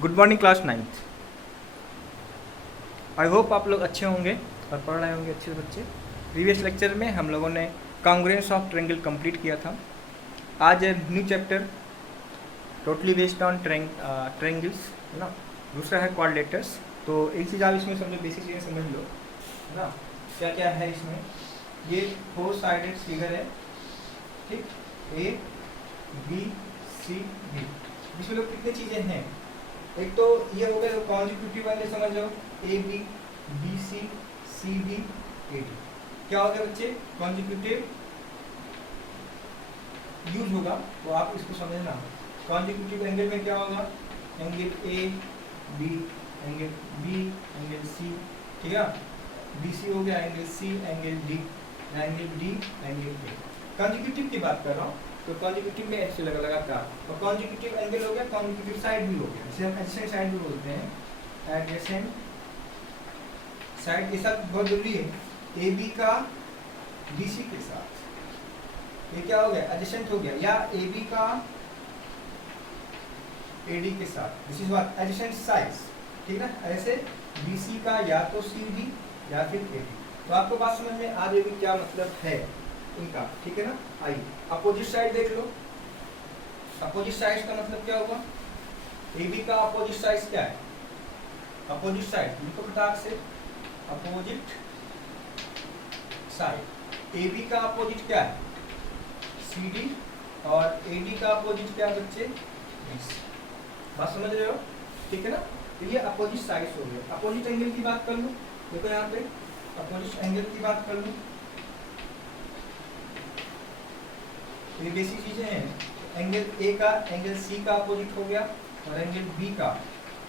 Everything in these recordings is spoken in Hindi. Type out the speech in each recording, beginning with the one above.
Good morning class ninth. I hope आप लोग अच्छे होंगे और पढ़ रहे होंगे अच्छे से बच्चे। प्रीवियस लेक्चर में हम लोगों ने कॉन्ग्रुएंस ऑफ ट्रायंगल कंप्लीट किया था। आज new chapter totally based on triangles है ना। दूसरा है क्वाड्रिलेटर्स। तो एक चीज़ आप इसमें समझो, बेसिक चीज़ें समझ लो है ना। क्या क्या है इसमें, ये 4 साइडेड फिगर है, ठीक। ए बी सी डी, इसमें लोग कितनी चीज़ें हैं। एक तो ये हो गया कॉन्जिक्यूटिव वाले, समझ लो A B B C D A D. क्या हो गया बच्चे, कॉन्जिक्यूटिव यूज होगा तो आप इसको समझना। कॉन्जिक्यूटिव एंगल में क्या होगा, angle A B, angle B, angle C, ठीक है। बी सी हो गया angle C, angle D, angle D, angle A. Consecutive की बात कर रहा हूँ तो कॉन्जिक्यूटिव में ऐसे लगा लगातार, और कॉन्जिक्यूटिव एंगल हो गया, कॉन्जिक्यूटिव साइड भी हो गया, जिसे हम एडजेसेंट साइड भी बोलते हैं। एडजेसेंट साइड के साथ बहुत जरूरी है, ए बी का बी सी के साथ, ये क्या हो गया, एडजेसेंट हो गया, या ए बी का ए डी के साथ, this is what adjacent sides, ठीक है। ऐसे बी सी का या तो सी डी या फिर ए डी। तो आपको बात समझ में आ जाएगी क्या मतलब है इनका, ठीक है ना। आइए अपोजिट साइड देख लो। अपोजिट साइड का मतलब क्या होगा, ए बी का अपोजिट साइड क्या है, अपोजिट साइड तो फटाक से, अपोजिट साइड ए बी का अपोजिट क्या है, सी डी, और ए डी का अपोजिट क्या है बच्चे, बात समझ रहे हो, ठीक है ना। तो ये अपोजिट साइड्स हो गए। अपोजिट एंगल की बात कर लो, देखो यहाँ पे अपोजिट एंगल की बात कर लो, ये बेसिक चीजें हैं। एंगल ए का एंगल सी का अपोजिट हो गया, और एंगल बी का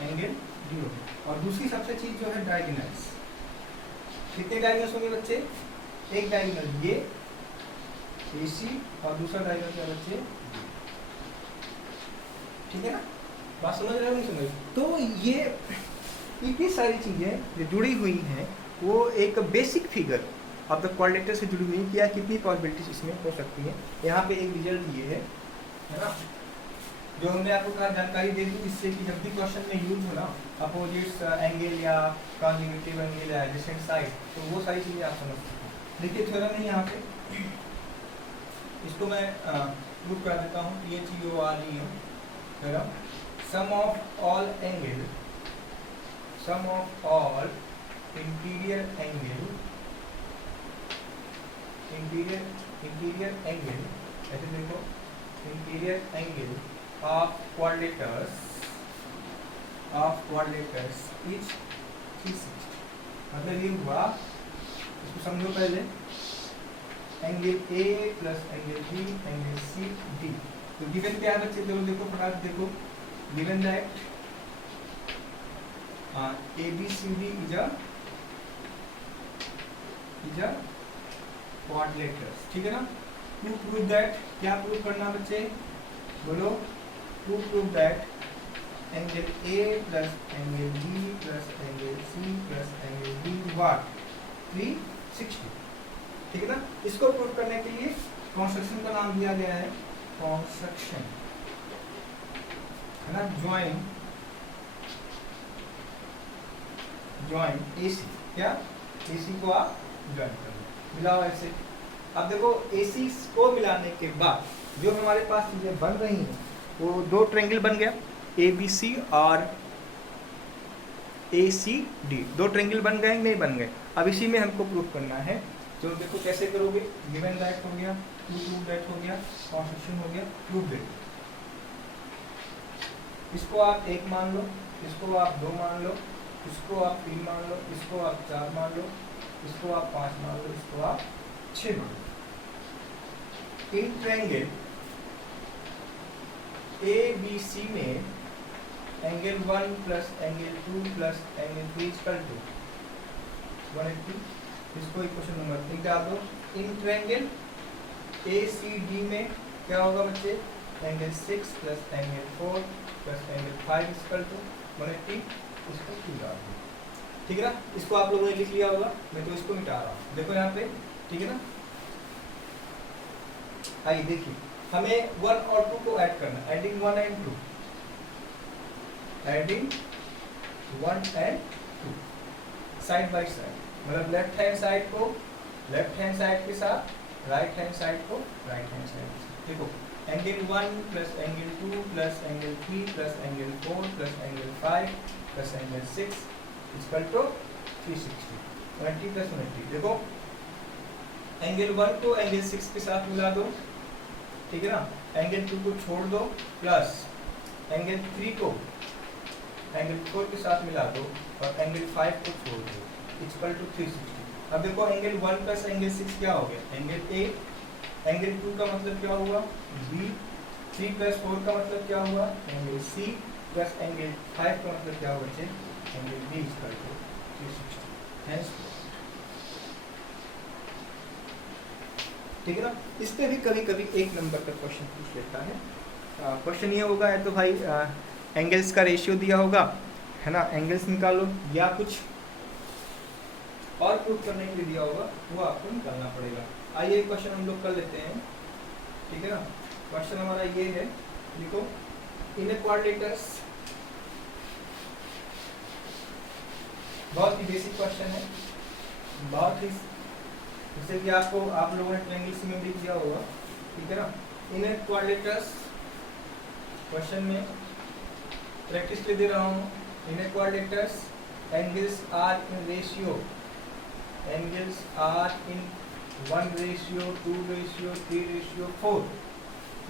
एंगल डी हो गया। और दूसरी सबसे चीज जो है डायगोनल्स। कितने डायगोनल्स होंगे बच्चे, एक डायगोनल ये ए सी, और दूसरा डायगोनल क्या बच्चे, ठीक है ना। बात समझ रहे हो नहीं समझ। तो ये इतनी सारी चीजें जो जुड़ी हुई हैं, वो एक basic figure of the quadrilateral से जुड़ी हुई है। क्या कितनी पॉसिबिलिटीज इसमें हो सकती है। यहाँ पे एक रिजल्ट ये है ना, जो हमने आपको कहा जानकारी दे दूँ, इससे कि जब भी क्वेश्चन में यूज हो ना अपोजिट एंगल या कॉन्जिक्यूटिव एंगल या एडजेसेंट साइड, तो वो सारी चीज़ें आप समझ सकते हैं। देखिए थ्योरम है यहाँ पे, इसको मैं प्रूव कर देता हूँ। ये चीज ओ आ रही है theorem, sum of all angle, sum of all interior angle, interior angle, ऐसे देखो, interior angle of quadrilaterals is 360। मतलब ये हुआ, इसको समझो पहले, angle A plus angle B, angle C D. तो गिवन क्या है बच्चे, चलो देखो फटाफट देखो, given that A B C D is a quadrilaterals, ठीक है ना। टू प्रूव दैट, क्या प्रूव करना बच्चे, बोलो, to prove that angle A plus angle B plus angle C plus angle D what 360, ठीक है ना। इसको प्रूव करने के लिए कॉन्स्ट्रक्शन का नाम दिया गया है कॉन्स्ट्रक्शन, है ना। ज्वाइन एसी, क्या एसी को आप ज्वाइन कर लो, मिलाओ ऐसे। अब देखो एसी को मिलाने के बाद जो हमारे पास चीजें बन रही हैं, वो दो ट्रायंगल बन गया, ए बी सी और ए सी डी, दो ट्रायंगल बन गए नहीं बन गए। अब इसी में हमको प्रूव करना है, तो देखो कैसे करोगे, गिवन दैट हो गया, प्रूव दैट हो गया, कॉन्स्ट्रक्शन हो गया, प्रूव दैट। इसको आप 1 मान लो, इसको आप 2 मान लो, इसको आप 3 मान लो, इसको आप 4 मान लो, इसको आप 5 मान लो, इसको आप 6 मान लो। In triangle A B C में angle 1 plus angle 2 plus angle 3 equal to 180। इसको इक्वेशन नंबर 3 डाल दो। In triangle A C D में क्या होगा बच्चे, angle 6 plus angle 4 plus angle 5 equal to 180। इसको 2 डाल दो, ठीक है ना। इसको आप लोगों ने लिख लिया होगा, मैं तो इसको मिटा रहा हूँ, देखो यहाँ पे, ठीक है ना। आइए देखिए, हमें 1 और 2 को ऐड करना, adding 1 and 2। Adding 1 and 2 side by side, मतलब लेफ्ट हैंड साइड को लेफ्ट हैंड साइड के साथ, राइट हैंड साइड को राइट हैंड साइड के साथ। देखो angle 1 plus angle 2 plus angle 3 plus angle 4 plus angle 5 plus angle 6 equal to 360, 20 plus 20। देखो एंगल 1 को एंगल 6 के साथ मिला दो, ठीक है ना, एंगल 2 को छोड़ दो, प्लस एंगल 3 को एंगल 4 के साथ मिला दो और एंगल 5 को छोड़ दो, इक्वल टू 360। अब देखो एंगल 1 प्लस एंगल 6 क्या हो गया, एंगल ए, एंगल 2 का मतलब क्या हुआ बी, 3 प्लस 4 का मतलब क्या हुआ एंगल सी, प्लस एंगल 5 का मतलब क्या हुआ एंगल बी, इक्वल टू 360। ठीक है ना। इस पे भी कभी कभी एक नंबर का क्वेश्चन पूछ लेता है। क्वेश्चन ये होगा है तो भाई एंगल्स का रेशियो दिया होगा, है ना, एंगल्स निकालो, या कुछ और प्रूफ करने के लिए दिया होगा, वो आपको निकालना पड़ेगा। आइए क्वेश्चन हम लोग कर लेते हैं, ठीक है ना। क्वेश्चन हमारा ये है, देखो इन क्वाड्रिलेटरस, बहुत ही बेसिक क्वेश्चन है, बहुत ही, जैसे कि आपको आप लोगों ने ट्रायंगल सिमेट्री किया होगा, ठीक है ना। इन क्वाड्रिलेटरस क्वेश्चन में प्रैक्टिस के दे रहा हूँ। In quadrilaterals angles are in ratio, angles are in 1 ratio 2 ratio 3 ratio 4,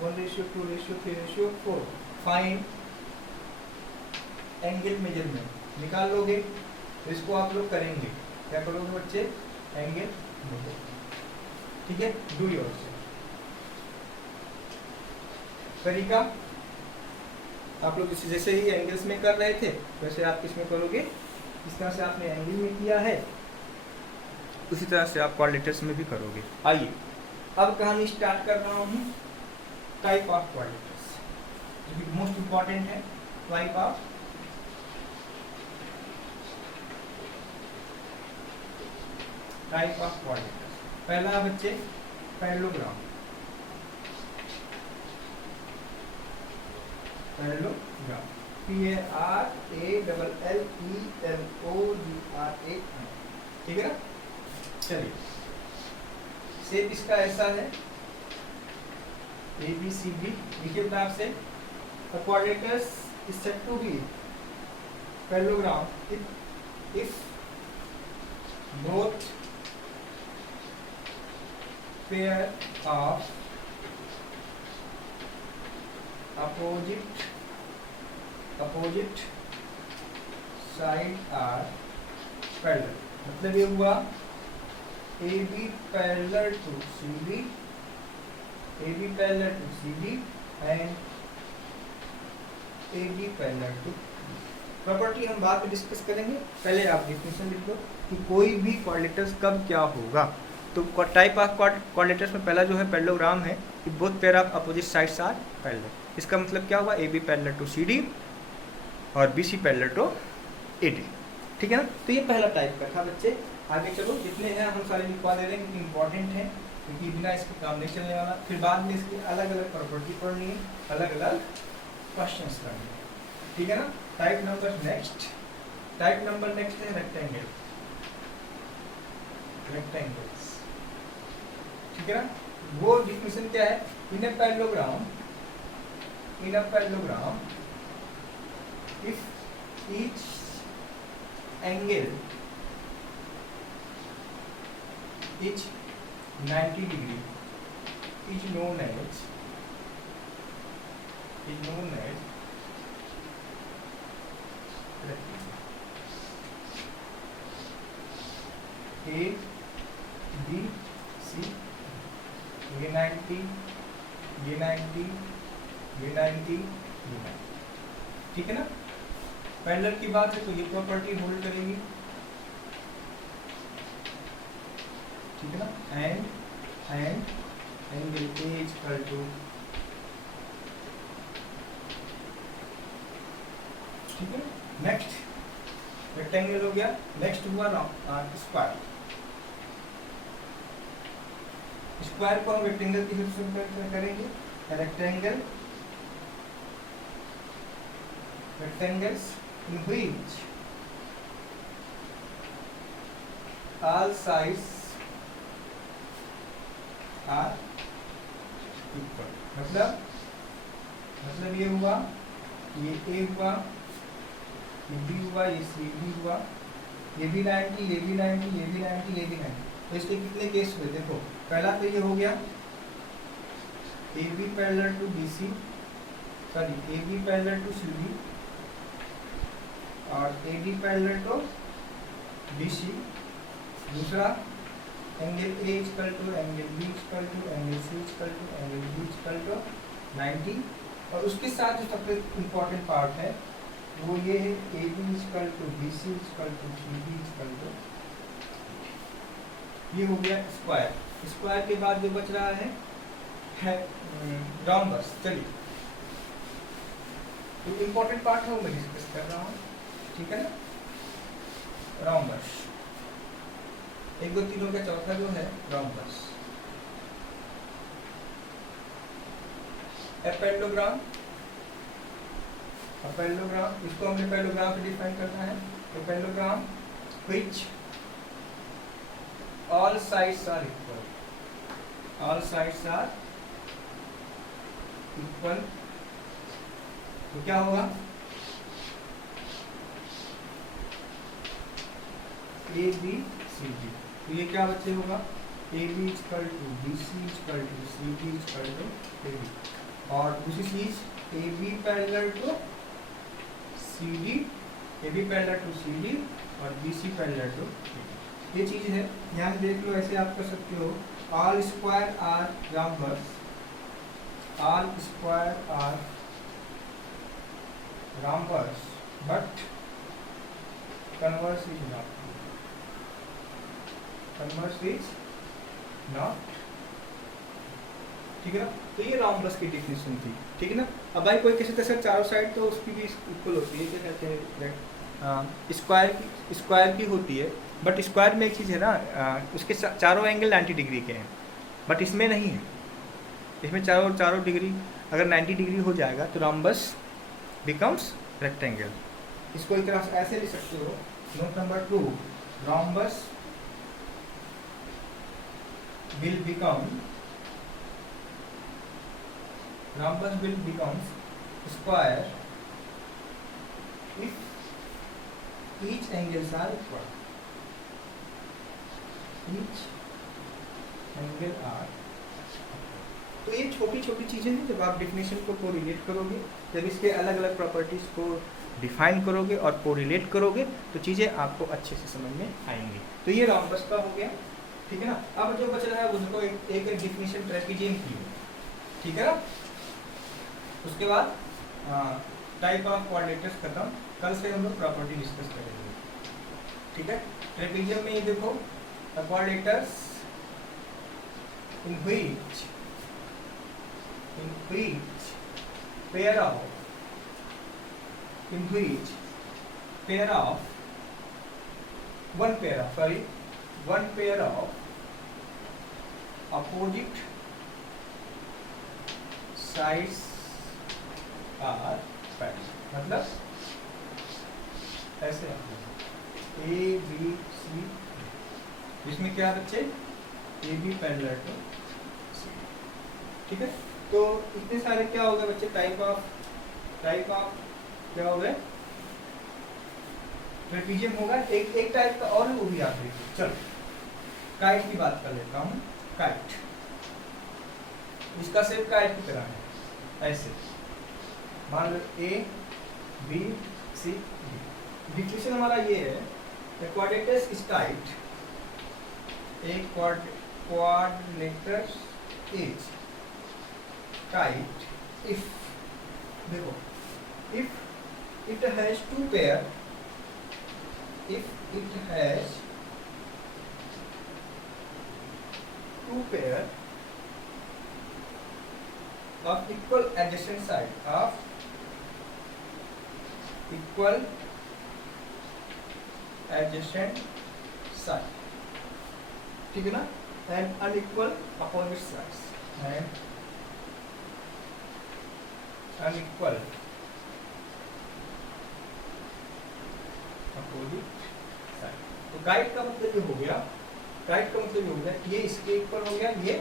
1 ratio 2 ratio 3 ratio 4। Find angle measurement, निकाल लोगे तो इसको आप लोग करेंगे, क्या करोगे बच्चे, एंगल मेजरमेंट, ठीक है। Do yourself. तरीका आप लोग जैसे ही एंगल्स में कर रहे थे वैसे आप किसमें करोगे, इस तरह से आपने एंगल में किया है उसी तरह से आप क्वाड्रिलेटरस में भी करोगे। आइए अब कहानी स्टार्ट कर रहा हूँ। टाइप ऑफ क्वाड्रिलेटरस, जो कि मोस्ट इंपॉर्टेंट है, टाइप ऑफ क्वाड्रिलेटरस। पहला बच्चे पैरेललोग्राम, पैरेललोग्राम, PARALLELOGRAM, ठीक है ना। चलिए शेप इसका ऐसा है, ABCD, लिखिए किताब से। The quadrilaterus is said to be parallelogram if both pair of opposite side are parallel। मतलब ये हुआ AB parallel to CD, AB parallel to CD and AB parallel to। Property हम बाद में डिस्कस करेंगे, पहले आप डेफिनेशन लिख दो कि कोई भी क्वाड्रिलेटरस कब क्या होगा। तो टाइप ऑफ क्वाड्रिलेटरस में पहला जो है पैरेललोग्राम है कि both pair of opposite sides are parallel. इसका मतलब क्या हुआ, AB पैरेलल टू CD और BC पैरेलल टू AD, ठीक है ना। तो ये पहला टाइप का था बच्चे। आगे चलो, जितने हैं हम सारे लिखवा दे रहे हैं क्योंकि इंपॉर्टेंट है, क्योंकि बिना इसके काम नहीं चलने वाला। फिर बाद में इसकी अलग अलग प्रॉपर्टी पढ़नी है, अलग अलग क्वेश्चंस करने हैं, ठीक है ना। टाइप नंबर नेक्स्ट है रेक्टेंगल, रेक्टेंगल्स, ठीक है ना। वो डिफिनेशन क्या है, in a parallelogram if each angle is 90 degree is known as rectangle। A B C, ये 90, ये 90, ये 90, ये 90, ठीक है ना। पैरेलल की बात है तो ये प्रॉपर्टी होल्ड करेगी, ठीक है ना। And angle A equal to, ठीक है। नेक्स्ट रेक्टेंगल हो गया, नेक्स्ट हुआ स्क्वायर। स्क्वायर को हम रेक्टेंगल की हेल्प से करेंगे। Rectangle rectangles in which all sides are equal। मतलब ये हुआ, ये A हुआ, ये B हुआ, ये C B हुआ, ये भी 90, ये भी 90, ये भी 90, ये भी 90। तो इसके कितने केस हुए देखो। पहला तो ये हो गया AB parallel to BC, sorry AB parallel to CD और AD पैरेलल टू BC। दूसरा angle A equal to angle B equal to angle C equal to angle D equal to 90। और उसके साथ जो सबसे इम्पोर्टेंट पार्ट है वो ये है AB equal to BC equal to CD equal to, ये हो गया स्क्वायर। स्क्वायर के बाद जो बच रहा है रॉम्बस। चलिए, तो इम्पोर्टेंट पार्ट है वो मैं डिस्कस कर रहा हूँ, ठीक है ना। रॉम्बस 1 2 3 का चौथा जो है रॉम्बस। एपेंडोग्राम, एपेंडोग्राम इसको हमने पैरेललोग्राम से डिफाइन करना है। एपेंडोग्राम which all sides are equal, all sides are equal. तो क्या होगा, ए बी सी डी। तो ये क्या बच्चे होगा, A B equal to B C equal to C D equal to A B. और दूसरी चीज A B parallel to C D, A B parallel to C D और बी सी पैरेलल टू, ये चीज है। यहाँ देख लो, ऐसे आप कर सकते हो। All square are rhombus, all square are rhombus but converse is not, converse is not, ठीक है ना। तो ये रॉम्बस की डेफिनेशन थी, ठीक है ना। अब भाई कोई कैसे तैसे चारों साइड तो उसकी भी इक्वल होती है, क्या कहते हैं, स्क्वायर की होती है। बट स्क्वायर में एक चीज़ है ना, उसके चारों एंगल 90 डिग्री के हैं, बट इसमें नहीं है। इसमें चारों डिग्री अगर 90 डिग्री हो जाएगा तो रॉम्बस बिकम्स रेक्टेंगल। इसको एक तरह से ऐसे लिख सकते हो। Note number 2, rhombus will become square if each angles are equal, each angle are। तो ये छोटी छोटी चीज़ें हैं, जब आप डेफिनेशन को कोरिलेट करोगे, जब इसके अलग अलग प्रॉपर्टीज़ को डिफाइन करोगे और कोरिलेट करोगे तो चीज़ें आपको अच्छे से समझ में आएंगी। तो ये रॉम्बस का हो गया, ठीक है ना। अब जो बच रहा है उसको एक डिफिनेशन ट्रेपेजियम की है, ठीक है ना। उसके बाद टाइप ऑफ कोऑर्डिनेटर्स खत्म। कल से हम लोग प्रॉपर्टी डिस्कस करेंगे, ठीक है। ट्रेपेजियम में ये देखो, coordinators in which pair of one pair of opposite sides are parallel। मतलब ऐसे A B C, जिसमें क्या बच्चे A B parallel to C, ठीक है। तो इतने सारे क्या हो गए बच्चे, टाइप ऑफ क्या हो गए, ट्रेपेजियम होगा। एक टाइप का और वो भी आप देखिए। चलो काइट की बात कर लेता हूँ। काइट, इसका शेप काइट की तरह है, ऐसे मान लो A B C D। Definition हमारा ये है, coordinators is kite, A coordinators is kite if, देखो, if it has two pair of equal adjacent side, ठीक है ना, and unequal opposite sides, and unequal opposite side. तो गाइड का मतलब ये हो गया, गाइड का मतलब ये हो गया, ये इसके इक्वल हो गया, ये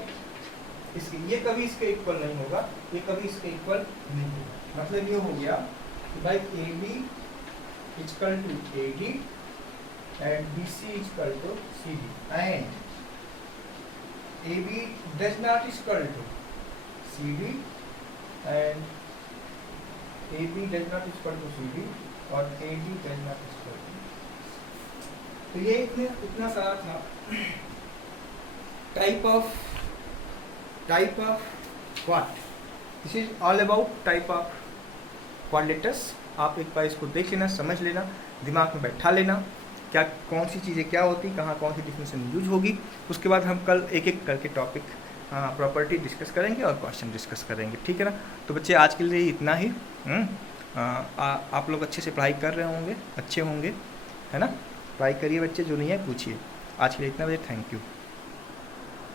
इसके, ये कभी इसके इक्वल नहीं होगा, ये कभी इसके इक्वल नहीं होगा। मतलब ये हो गया कि भाई A B equal to A D and B C equal to C D, and A B does not equal to C D and A B does not equal to C D और A D does not equal to. तो ये इतना सारा था type of what, this is all about type of quadrilaterals. आप एक बार इसको देख लेना, समझ लेना, दिमाग में बैठा लेना, क्या कौन सी चीज़ें क्या होती, कहाँ कौन सी डिफिनेशन यूज होगी। उसके बाद हम कल एक एक करके टॉपिक प्रॉपर्टी डिस्कस करेंगे और क्वेश्चन डिस्कस करेंगे, ठीक है ना। तो बच्चे आज के लिए इतना ही। आप लोग अच्छे से पढ़ाई कर रहे होंगे, अच्छे होंगे, है ना। पढ़ाई करिए बच्चे, जो नहीं है पूछिए। आज के लिए इतना बजे, थैंक यू।